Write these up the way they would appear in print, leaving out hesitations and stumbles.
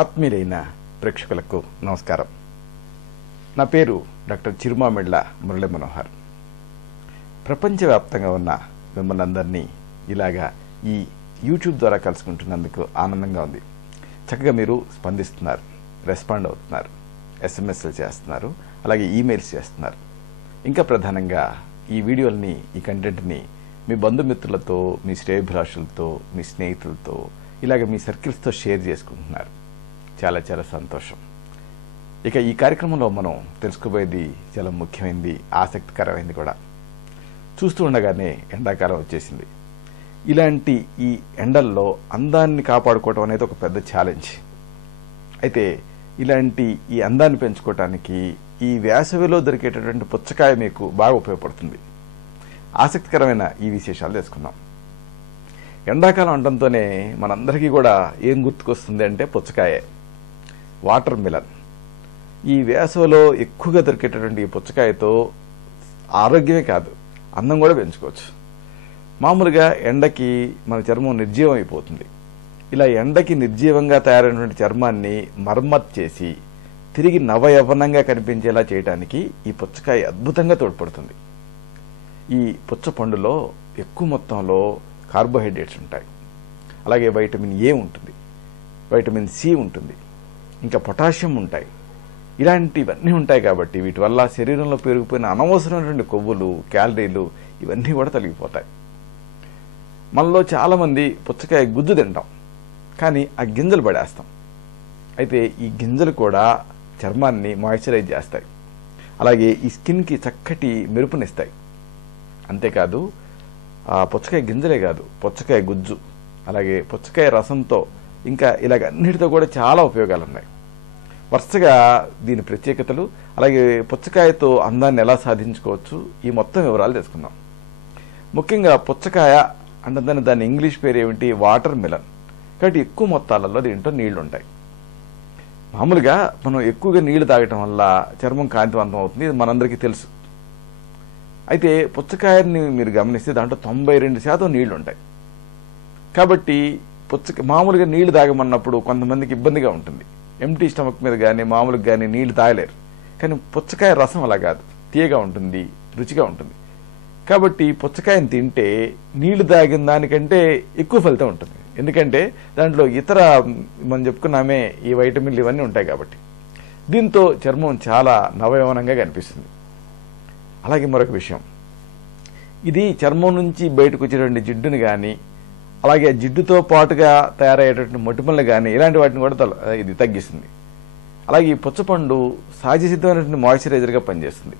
ఆత్మీయులైన ప్రేక్షకులకు నమస్కారం. నా పేరు డాక్టర్ చిరుమామిళ్ళ మురళీ మనోహర్. ప్రపంచవ్యాప్తంగా ఉన్న మిమ్మల్ని అందరినీ ఇలాగా ఈ యూట్యూబ్ ద్వారా కలుసుకుంటున్నందుకు ఆనందంగా ఉంది. చక్కగా మీరు స్పందిస్తున్నారు, రెస్పాండ్ అవుతున్నారు, ఎస్ఎంఎస్లు చేస్తున్నారు, అలాగే ఈమెయిల్స్ చేస్తున్నారు. ఇంకా ప్రధానంగా ఈ వీడియోల్ని, ఈ కంటెంట్ని మీ బంధుమిత్రులతో, మీ శ్రేయోభిలాషులతో, మీ స్నేహితులతో, ఇలాగ మీ సర్కిల్స్తో షేర్ చేసుకుంటున్నారు. చాలా చాలా సంతోషం. ఇక ఈ కార్యక్రమంలో మనం తెలుసుకోబోయేది చాలా ముఖ్యమైనది, ఆసక్తికరమైనది కూడా. చూస్తూ ఉండగానే ఎండాకాలం వచ్చేసింది. ఇలాంటి ఈ ఎండల్లో అందాన్ని కాపాడుకోవడం అనేది ఒక పెద్ద ఛాలెంజ్. అయితే ఇలాంటి ఈ అందాన్ని పెంచుకోవటానికి ఈ వేసవిలో దొరికేటటువంటి పుచ్చకాయ మీకు బాగా ఉపయోగపడుతుంది. ఆసక్తికరమైన ఈ విశేషాలు తెలుసుకుందాం. ఎండాకాలం అనడంతోనే మనందరికీ కూడా ఏం గుర్తుకొస్తుంది అంటే పుచ్చకాయే, వాటర్ మిలన్. ఈ వేసవిలో ఎక్కువగా దొరికేటటువంటి ఈ పుచ్చకాయతో ఆరోగ్యమే కాదు, అందం కూడా పెంచుకోవచ్చు. మామూలుగా ఎండకి మన చర్మం నిర్జీవం అయిపోతుంది. ఇలా ఎండకి నిర్జీవంగా తయారైనటువంటి చర్మాన్ని మరమ్మతు చేసి తిరిగి నవయవ్వనంగా కనిపించేలా చేయడానికి ఈ పుచ్చకాయ అద్భుతంగా తోడ్పడుతుంది. ఈ పుచ్చ పండులో ఎక్కువ మొత్తంలో కార్బోహైడ్రేట్స్ ఉంటాయి, అలాగే వైటమిన్ ఏ ఉంటుంది, వైటమిన్ సి ఉంటుంది, ఇంకా పొటాషియం ఉంటాయి. ఇలాంటివన్నీ ఉంటాయి కాబట్టి వీటి వల్ల శరీరంలో పెరిగిపోయిన అనవసరమైనటువంటి కొవ్వులు, క్యాలరీలు ఇవన్నీ కూడా తొలగిపోతాయి. మనలో చాలామంది పుచ్చకాయ గుజ్జు తింటాం, కానీ ఆ గింజలు పడేస్తాం. అయితే ఈ గింజలు కూడా చర్మాన్ని మాయిశ్చరైజ్ చేస్తాయి, అలాగే ఈ స్కిన్కి చక్కటి మెరుపునిస్తాయి. అంతేకాదు ఆ పుచ్చకాయ గింజలే కాదు, పుచ్చకాయ గుజ్జు, అలాగే పుచ్చకాయ రసంతో, ఇంకా ఇలాగ అన్నిటితో కూడా చాలా ఉపయోగాలు ఉన్నాయి. వరుసగా దీని ప్రత్యేకతలు, అలాగే పుచ్చకాయతో అందాన్ని ఎలా సాధించుకోవచ్చు, ఈ మొత్తం వివరాలు తెలుసుకుందాం. ముఖ్యంగా పుచ్చకాయ అంటే దాని ఇంగ్లీష్ పేరు ఏమిటి? Water melon. కాబట్టి ఎక్కువ మొత్తాలలో దీంట్లో నీళ్లు ఉంటాయి. మామూలుగా మనం ఎక్కువగా నీళ్లు తాగటం వల్ల చర్మం కాంతివంతం అవుతుంది, ఇది మనందరికీ తెలుసు. అయితే పుచ్చకాయని మీరు గమనిస్తే దాంట్లో 92% నీళ్లు ఉంటాయి. కాబట్టి మామూలుగా నీళ్లు తాగమన్నప్పుడు కొంతమందికి ఇబ్బందిగా ఉంటుంది. ఎంటీ స్టమక్ మీద కానీ మామూలుగా కానీ నీళ్లు తాగలేరు. కానీ పుచ్చకాయ రసం అలా కాదు, తీయగా ఉంటుంది, రుచిగా ఉంటుంది. కాబట్టి పుచ్చకాయని తింటే నీళ్లు తాగిన దానికంటే ఎక్కువ ఫలితం ఉంటుంది. ఎందుకంటే దాంట్లో ఇతర మనం చెప్పుకున్నామే ఈ వైటమిన్లు ఇవన్నీ ఉంటాయి కాబట్టి. దీంతో చర్మం చాలా నవయవనంగా కనిపిస్తుంది. అలాగే మరొక విషయం, ఇది చర్మం నుంచి బయటకు వచ్చేటువంటి జిడ్డుని కానీ, అలాగే జిడ్డుతో పాటుగా తయారయ్యేటటువంటి మొటిమల్ని కానీ ఇలాంటి వాటిని కూడా ఇది తగ్గిస్తుంది. అలాగే ఈ పుచ్చపండు సహజసిద్ధమైనటువంటి మాయిశ్చరైజర్గా పనిచేస్తుంది,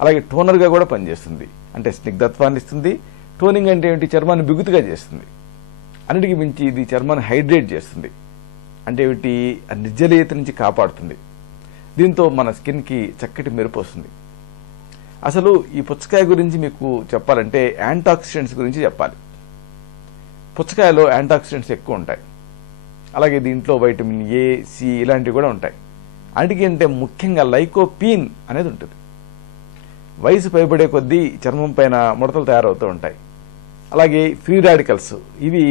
అలాగే టోనర్గా కూడా పనిచేస్తుంది. అంటే స్నిగ్ధత్వాన్ని ఇస్తుంది. టోనింగ్ అంటే ఏంటి? చర్మాన్ని బిగుతుగా చేస్తుంది. అన్నిటికీ మించి ఇది చర్మాన్ని హైడ్రేట్ చేస్తుంది. అంటే ఏమిటి? నిర్జలీయత నుంచి కాపాడుతుంది. దీంతో మన స్కిన్కి చక్కటి మెరుపు వస్తుంది. అసలు ఈ పుచ్చకాయ గురించి మీకు చెప్పాలంటే యాంటాక్సిడెంట్స్ గురించి చెప్పాలి. పుచ్చకాయలో యాంటాక్సిడెంట్స్ ఎక్కువ ఉంటాయి, అలాగే దీంట్లో వైటమిన్ ఏ, సి ఇలాంటివి కూడా ఉంటాయి. అన్నిటికంటే ముఖ్యంగా లైకోపీన్ అనేది ఉంటుంది. వయసు పైబడే కొద్దీ చర్మం పైన ముడతలు తయారవుతూ ఉంటాయి. అలాగే ఫ్రీ రాడికల్స్, ఇవి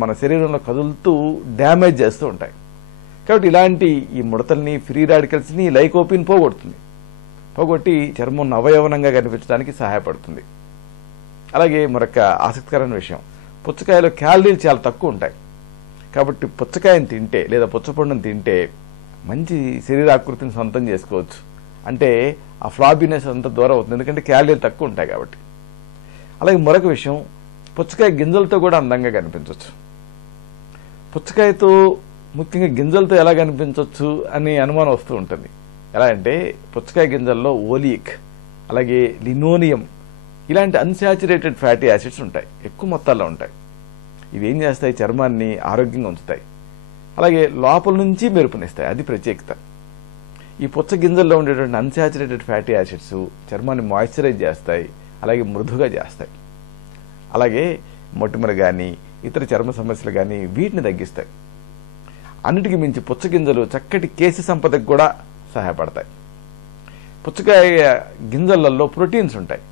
మన శరీరంలో కదులుతూ డ్యామేజ్ చేస్తూ ఉంటాయి. కాబట్టి ఇలాంటి ఈ ముడతల్ని, ఫ్రీ రాడికల్స్ని లైకోపీన్ పోగొట్టి చర్మం నవయవనంగా కనిపించడానికి సహాయపడుతుంది. అలాగే మరొక ఆసక్తికరమైన విషయం, పుచ్చకాయలో క్యాలరీలు చాలా తక్కువ ఉంటాయి. కాబట్టి పుచ్చకాయని తింటే లేదా పుచ్చపండుని తింటే మంచి శరీరాకృతిని సొంతం చేసుకోవచ్చు. అంటే ఆ ఫ్లాబీనెస్ అంతా దూరం అవుతుంది, ఎందుకంటే క్యాలరీలు తక్కువ ఉంటాయి కాబట్టి. అలాగే మరొక విషయం, పుచ్చకాయ గింజలతో కూడా అందంగా కనిపించవచ్చు. పుచ్చకాయతో ముఖ్యంగా గింజలతో ఎలా కనిపించవచ్చు అని అనుమానం వస్తూ ఉంటుంది. ఎలా అంటే పుచ్చకాయ గింజల్లో ఓలియిక్, అలాగే లినోనియం ఇలాంటి అన్సాచురేటెడ్ ఫ్యాటీ యాసిడ్స్ ఉంటాయి, ఎక్కువ మొత్తాల్లో ఉంటాయి. ఇవి ఏం చేస్తాయి? చర్మాన్ని ఆరోగ్యంగా ఉంచుతాయి, అలాగే లోపల నుంచి మెరుపునిస్తాయి. అది ప్రత్యేకత. ఈ పుచ్చ గింజల్లో ఉండేటువంటి అన్సాచురేటెడ్ ఫ్యాటీ యాసిడ్స్ చర్మాన్ని మాయిశ్చరైజ్ చేస్తాయి, అలాగే మృదుగా చేస్తాయి. అలాగే మొటిమలు కానీ ఇతర చర్మ సమస్యలు కానీ వీటిని తగ్గిస్తాయి. అన్నిటికీ మించి పుచ్చగింజలు చక్కటి కేశ సంపదకు కూడా సహాయపడతాయి. పుచ్చకాయ గింజలలో ప్రోటీన్స్ ఉంటాయి.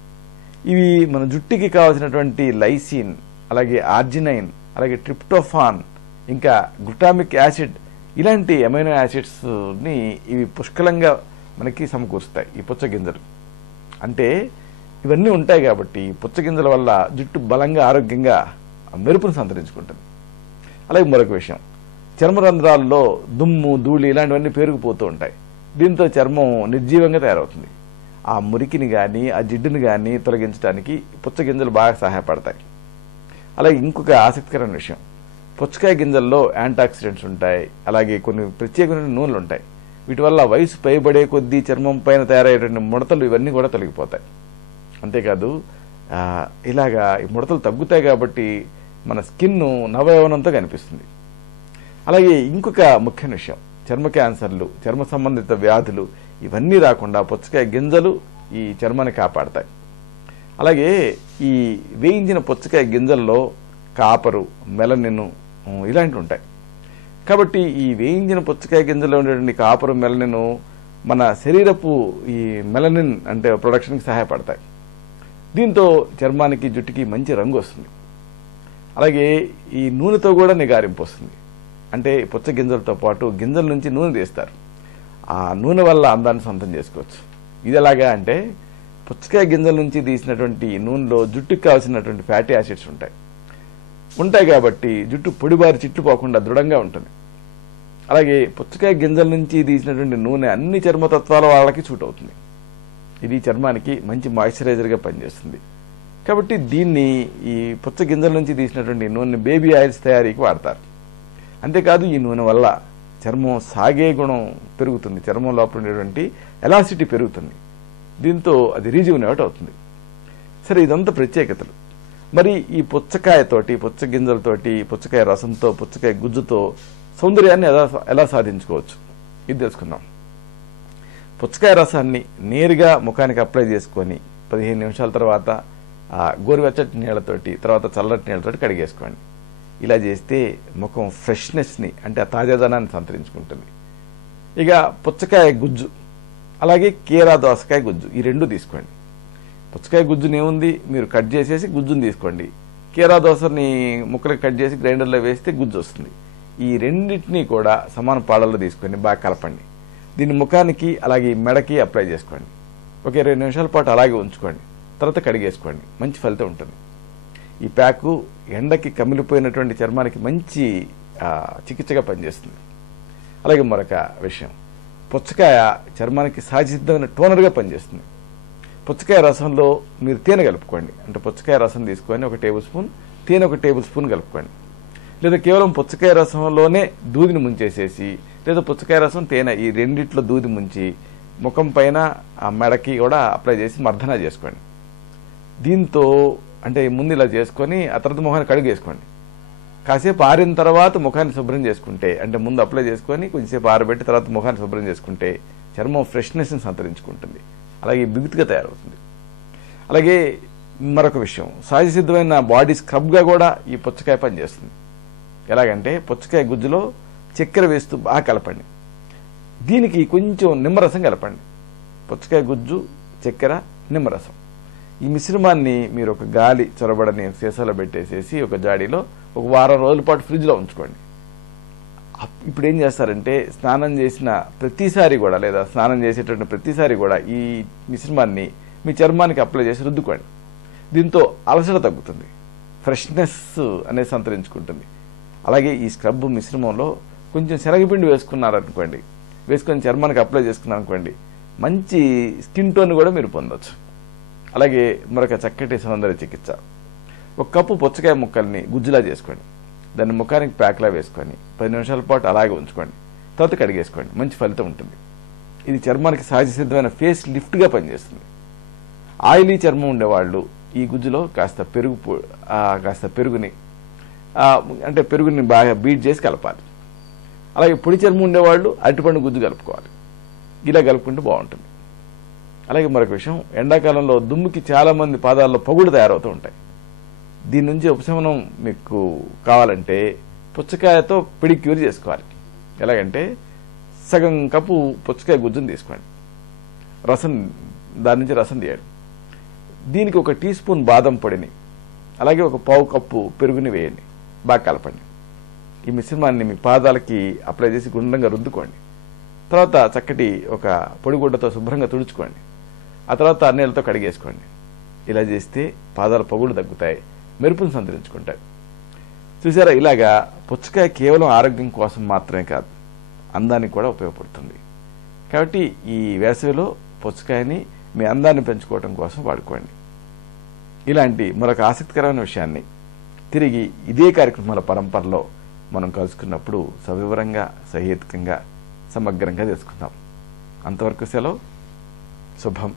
ఇవి మన జుట్టుకి కావాల్సినటువంటి లైసిన్, అలాగే ఆర్జినైన్, అలాగే ట్రిప్టోఫాన్, ఇంకా గ్లూటామిక్ యాసిడ్ ఇలాంటి అమైనో యాసిడ్స్ని ఇవి పుష్కలంగా మనకి సమకూరుస్తాయి ఈ పుచ్చగింజలు. అంటే ఇవన్నీ ఉంటాయి కాబట్టి పుచ్చగింజల వల్ల జుట్టు బలంగా ఆరోగ్యంగా మెరుపును సంతరించుకుంటుంది. అలాగే మరొక విషయం, చర్మరంధ్రాల్లో దుమ్ము ధూళి ఇలాంటివన్నీ పేరుకుపోతూ ఉంటాయి. దీంతో చర్మం నిర్జీవంగా తయారవుతుంది. ఆ మురికిని కానీ ఆ జిడ్డుని కానీ తొలగించడానికి పుచ్చగింజలు బాగా సహాయపడతాయి. అలాగే ఇంకొక ఆసక్తికరమైన విషయం, పుచ్చకాయ గింజల్లో యాంటాక్సిడెంట్స్ ఉంటాయి. అలాగే కొన్ని ప్రత్యేకమైన నూనెలు ఉంటాయి. వీటి వల్ల వయసు పైబడే కొద్దీ చర్మం పైన తయారయ్యేటువంటి ముడతలు ఇవన్నీ కూడా తొలగిపోతాయి. అంతేకాదు ఇలాగా ఈ ముడతలు తగ్గుతాయి కాబట్టి మన స్కిన్ నవయవనంతో కనిపిస్తుంది. అలాగే ఇంకొక ముఖ్యమైన విషయం, చర్మ క్యాన్సర్లు, చర్మ సంబంధిత వ్యాధులు ఇవన్నీ రాకుండా పుచ్చకాయ గింజలు ఈ చర్మాన్ని కాపాడతాయి. అలాగే ఈ వేయించిన పుచ్చకాయ గింజల్లో కాపరు, మెలనిన్ ఇలాంటివి ఉంటాయి. కాబట్టి ఈ వేయించిన పుచ్చకాయ గింజల్లో ఉండేటువంటి కాపరు, మెలనిన్ మన శరీరపు ఈ మెలనిన్ అంటే ప్రొడక్షన్కి సహాయపడతాయి. దీంతో చర్మానికి జుట్టుకి మంచి రంగు వస్తుంది. అలాగే ఈ నూనెతో కూడా నిగారింపు వస్తుంది. అంటే పుచ్చ గింజలతో పాటు గింజల నుంచి నూనె తీస్తారు. ఆ నూనె వల్ల అందాన్ని సొంతం చేసుకోవచ్చు. ఇది ఎలాగా అంటే పుచ్చకాయ గింజల నుంచి తీసినటువంటి నూనెలో జుట్టుకు కావాల్సినటువంటి ఫ్యాటీ యాసిడ్స్ ఉంటాయి కాబట్టి జుట్టు పొడిబారి చిట్టుపోకుండా దృఢంగా ఉంటుంది. అలాగే పుచ్చకాయ గింజల నుంచి తీసినటువంటి నూనె అన్ని చర్మతత్వాల వాళ్ళకి సూట్ అవుతుంది. ఇది చర్మానికి మంచి మాయిశ్చరైజర్గా పనిచేస్తుంది. కాబట్టి దీన్ని ఈ పుచ్చ గింజల నుంచి తీసినటువంటి నూనె బేబీ ఆయిల్స్ తయారీకి వాడతారు. అంతేకాదు ఈ నూనె వల్ల చర్మం సాగే గుణం పెరుగుతుంది. చర్మం లోపల ఉండేటువంటి ఎలాసిటీ పెరుగుతుంది. దీంతో అది రీజువనేట్ అవుతుంది. సరే, ఇదంతా ప్రత్యేకతలు. మరి ఈ పుచ్చకాయతోటి, పుచ్చ గింజలతోటి, పుచ్చకాయ రసంతో, పుచ్చకాయ గుజ్జుతో సౌందర్యాన్ని ఎలా సాధించుకోవచ్చు ఇది తెలుసుకుందాం. పుచ్చకాయ రసాన్ని నేరుగా ముఖానికి అప్లై చేసుకొని 15 నిమిషాల తర్వాత గోరువెచ్చటి నీళ్లతోటి, తర్వాత చల్లటి నీళ్లతోటి కడిగేసుకోండి. ఇలా చేస్తే ముఖం ఫ్రెష్నెస్ని అంటే ఆ తాజాదనాన్ని సంతరించుకుంటుంది. ఇక పుచ్చకాయ గుజ్జు, అలాగే కీరా దోసకాయ గుజ్జు ఈ రెండు తీసుకోండి. పుచ్చకాయ గుజ్జుని ఏముంది, మీరు కట్ చేసేసి గుజ్జుని తీసుకోండి. కీరా దోసని ముక్కలు కట్ చేసి గ్రైండర్లో వేస్తే గుజ్జు వస్తుంది. ఈ రెండింటినీ కూడా సమాన పాళ్ళల్లో తీసుకొని బాగా కలపండి. దీన్ని ముఖానికి అలాగే మెడకి అప్లై చేసుకోండి. ఒక 20 నిమిషాల పాటు అలాగే ఉంచుకోండి. తర్వాత కడిగేసుకోండి. మంచి ఫలితం ఉంటుంది. ఈ ప్యాకు ఎండకి కమిలిపోయినటువంటి చర్మానికి మంచి చికిత్సగా పనిచేస్తుంది. అలాగే మరొక విషయం, పుచ్చకాయ చర్మానికి సహజసిద్ధమైన టోనర్గా పనిచేస్తుంది. పుచ్చకాయ రసంలో మీరు తేనె కలుపుకోండి. అంటే పుచ్చకాయ రసం తీసుకొని 1 టేబుల్ స్పూన్, తేనె 1 టేబుల్ స్పూన్ కలుపుకోండి. లేదా కేవలం పుచ్చకాయ రసంలోనే దూదిని ముంచేసేసి, లేదా పుచ్చకాయ రసం తేనె ఈ రెండిట్లో దూది ముంచి ముఖం పైన ఆ మెడకి కూడా అప్లై చేసి మర్దన చేసుకోండి. దీంతో అంటే ముందు ఇలా చేసుకొని ఆ తర్వాత ముఖాన్ని కడిగేసుకోండి. కాసేపు ఆరిన తర్వాత ముఖాన్ని శుభ్రం చేసుకుంటే, అంటే ముందు అప్లై చేసుకొని కొంచెంసేపు ఆరబెట్టి తర్వాత ముఖాన్ని శుభ్రం చేసుకుంటే చర్మం ఫ్రెష్నెస్ని సంతరించుకుంటుంది. అలాగే బిగుతుగా తయారవుతుంది. అలాగే మరొక విషయం, సహజసిద్ధమైన బాడీ స్క్రబ్గా కూడా ఈ పుచ్చకాయ పనిచేస్తుంది. ఎలాగంటే పుచ్చకాయ గుజ్జులో చక్కెర వేస్తూ బాగా కలపండి. దీనికి కొంచెం నిమ్మరసం కలపండి. పుచ్చకాయ గుజ్జు, చక్కెర, నిమ్మరసం ఈ మిశ్రమాన్ని మీరు ఒక గాలి చొరబడని సీసాలో పెట్టేసేసి ఒక జాడీలో 1 వారం రోజుల పాటు ఫ్రిడ్జ్లో ఉంచుకోండి. ఇప్పుడు ఏం చేస్తారంటే స్నానం చేసిన ప్రతిసారి కూడా, లేదా స్నానం చేసేటువంటి ప్రతిసారి కూడా ఈ మిశ్రమాన్ని మీ చర్మానికి అప్లై చేసి రుద్దుకోండి. దీంతో అలసట తగ్గుతుంది, ఫ్రెష్నెస్ అనేది సంతరించుకుంటుంది. అలాగే ఈ స్క్రబ్ మిశ్రమంలో కొంచెం శనగపిండి వేసుకున్నారనుకోండి, వేసుకొని చర్మానికి అప్లై చేసుకున్నారనుకోండి, మంచి స్కిన్ టోన్ కూడా మీరు పొందొచ్చు. అలాగే మరొక చక్కటి సౌందర్య చికిత్స, 1 కప్పు పుచ్చకాయ ముక్కల్ని గుజ్జులా చేసుకోండి. దాన్ని ముఖానికి ప్యాక్లా వేసుకొని 10 నిమిషాల పాటు అలాగే ఉంచుకోండి. తర్వాత కడిగేసుకోండి. మంచి ఫలితం ఉంటుంది. ఇది చర్మానికి సహజసిద్ధమైన ఫేస్ లిఫ్ట్గా పనిచేస్తుంది. ఆయిలీ చర్మం ఉండేవాళ్ళు ఈ గుజ్జులో కాస్త పెరుగుని అంటే పెరుగుని బాగా బీట్ చేసి కలపాలి. అలాగే పొడి చర్మం ఉండేవాళ్ళు అరటిపండు గుజ్జు కలుపుకోవాలి. ఇలా కలుపుకుంటే బాగుంటుంది. అలాగే మరొక విషయం, ఎండాకాలంలో దుమ్ముకి చాలామంది పాదాల్లో పగుళ్ళు తయారవుతూ ఉంటాయి. దీని నుంచి ఉపశమనం మీకు కావాలంటే పుచ్చకాయతో పెడిక్యూర్ చేసుకోవాలి. ఎలాగంటే సగం కప్పు పుచ్చకాయ గుజ్జును తీసుకోండి, దాని నుంచి రసం తీయండి. దీనికి 1 టీ స్పూన్ బాదం పొడిని, అలాగే 1 పావు కప్పు పెరుగుని వేయండి, బాగా కలపండి. ఈ మిశ్రమాన్ని మీ పాదాలకి అప్లై చేసి గుండ్రంగా రుద్దుకోండి. తర్వాత చక్కటి ఒక పొడిగుడ్డతో శుభ్రంగా తుడుచుకోండి. ఆ తర్వాత నీళ్ళతో కడిగేసుకోండి. ఇలా చేస్తే పాదాల పగుళ్ళు తగ్గుతాయి, మెరుపును సంతరించుకుంటాయి. చూసారా, ఇలాగా పుచ్చకాయ కేవలం ఆరోగ్యం కోసం మాత్రమే కాదు, అందానికి కూడా ఉపయోగపడుతుంది. కాబట్టి ఈ వేసవిలో పుచ్చకాయని మీ అందాన్ని పెంచుకోవడం కోసం వాడుకోండి. ఇలాంటి మరొక ఆసక్తికరమైన విషయాన్ని తిరిగి ఇదే కార్యక్రమాల పరంపరలో మనం కలుసుకున్నప్పుడు సవివరంగా, సహేతుకంగా, సమగ్రంగా తెలుసుకుందాం. అంతవరకు సెలవు. శుభం.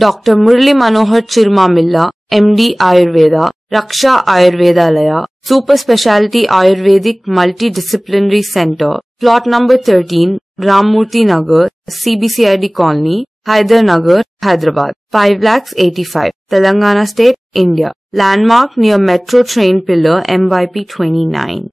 Dr. Murli Manohar Chirmamilla, MD Ayurveda, Raksha Ayurvedalaya, Super Speciality Ayurvedic Multidisciplinary Center, Plot number 13, Rammurthy Nagar, CBCID Colony, Hyder Nagar, Hyderabad, 5,85,000, Telangana State, India. Landmark near Metro Train Pillar, MYP 29.